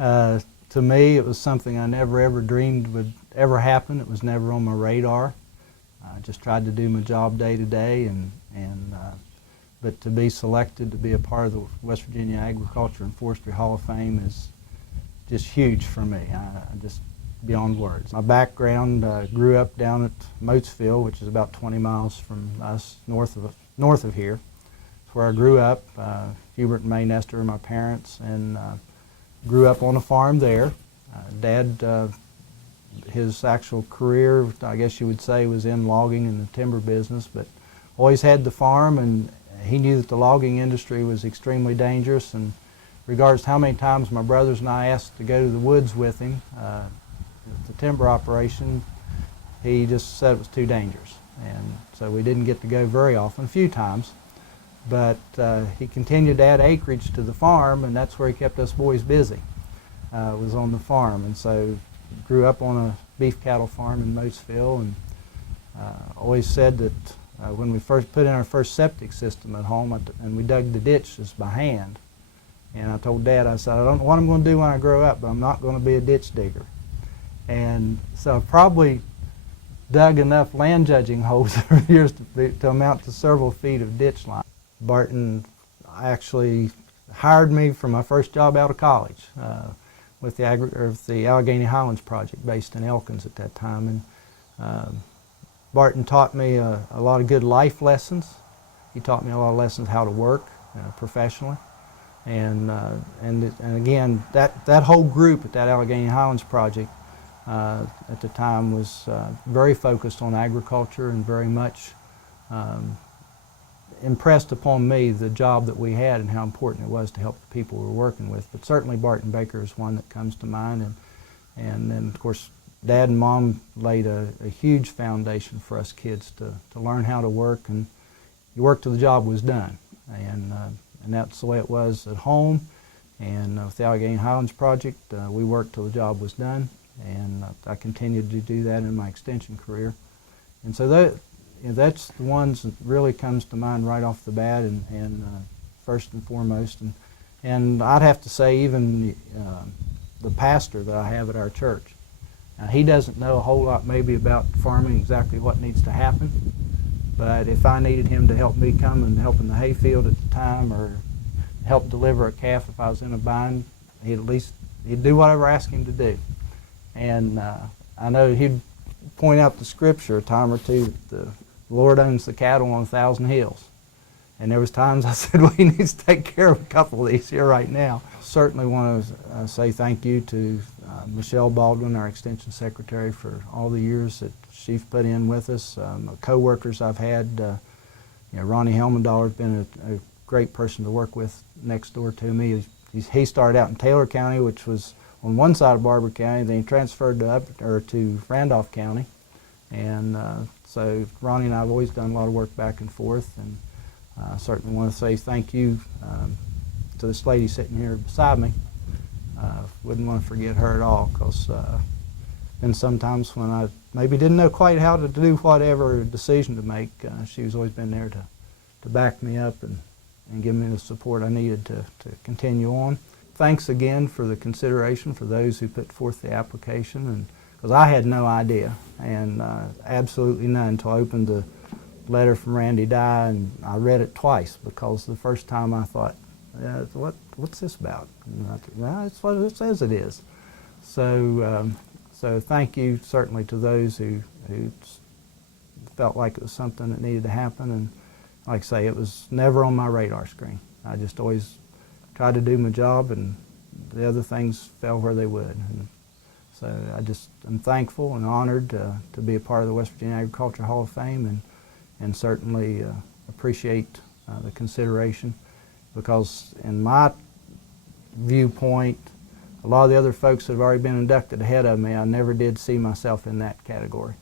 To me, it was something I never ever dreamed would ever happen. It was never on my radar. I just tried to do my job day to day, but to be selected to be a part of the West Virginia Agriculture and Forestry Hall of Fame is just huge for me. I just beyond words. My background, grew up down at Moatsville, which is about 20 miles from us, north of here. It's where I grew up. Hubert and May Nestor are my parents, and grew up on a farm there. Dad, his actual career, I guess you would say, was in logging and the timber business, but always had the farm, and he knew that the logging industry was extremely dangerous. And regards to how many times my brothers and I asked to go to the woods with him, the timber operation, he just said it was too dangerous. And so we didn't get to go very often, a few times. But he continued to add acreage to the farm, and that's where he kept us boys busy, was on the farm. And so grew up on a beef cattle farm in Moatsville, and always said that when we first put in our first septic system at home, and we dug the ditches by hand, and I told Dad, I said, I don't know what I'm going to do when I grow up, but I'm not going to be a ditch digger. And so I probably dug enough land judging holes over the years to amount to several feet of ditch line. Barton actually hired me for my first job out of college with the Allegheny Highlands project based in Elkins at that time. And Barton taught me a lot of good life lessons. He taught me a lot of lessons how to work professionally. And again, that whole group at that Allegheny Highlands project at the time was very focused on agriculture, and very much impressed upon me the job that we had and how important it was to help the people we were working with. But certainly Barton Baker is one that comes to mind, and then of course Dad and Mom laid a huge foundation for us kids to learn how to work, and you work till the job was done. And that's the way it was at home. And with the Allegheny Highlands project, we worked till the job was done, and I continued to do that in my extension career. And so that's the ones that really comes to mind right off the bat, and first and foremost. And I'd have to say even the pastor that I have at our church, he doesn't know a whole lot maybe about farming, exactly what needs to happen, but if I needed him to help me come and help in the hayfield at the time, or help deliver a calf if I was in a bind, he'd do whatever I asked him to do. And I know he'd point out the scripture a time or two that the Lord owns the cattle on 1,000 hills. And there was times I said, well, he needs to take care of a couple of these here right now. Certainly want to say thank you to Michelle Baldwin, our Extension Secretary, for all the years that she's put in with us. Co-workers I've had, Ronnie Helmendahl has been a great person to work with next door to me. He started out in Taylor County, which was on one side of Barbour County, then he transferred to Randolph County. And so Ronnie and I have always done a lot of work back and forth, and I certainly want to say thank you to this lady sitting here beside me. Wouldn't want to forget her at all, because been sometimes when I maybe didn't know quite how to do whatever decision to make, she's always been there to back me up and give me the support I needed to continue on. Thanks again for the consideration for those who put forth the application, and because I had no idea, and absolutely none, until I opened the letter from Randy Dye, and I read it twice, because the first time I thought, what's this about? And I thought, well, it's what it says it is. So thank you certainly to those who felt like it was something that needed to happen. And like I say, it was never on my radar screen. I just always tried to do my job, and the other things fell where they would. And so I'm thankful and honored to be a part of the West Virginia Agriculture Hall of Fame, and certainly appreciate the consideration, because in my viewpoint, a lot of the other folks that have already been inducted ahead of me, I never did see myself in that category.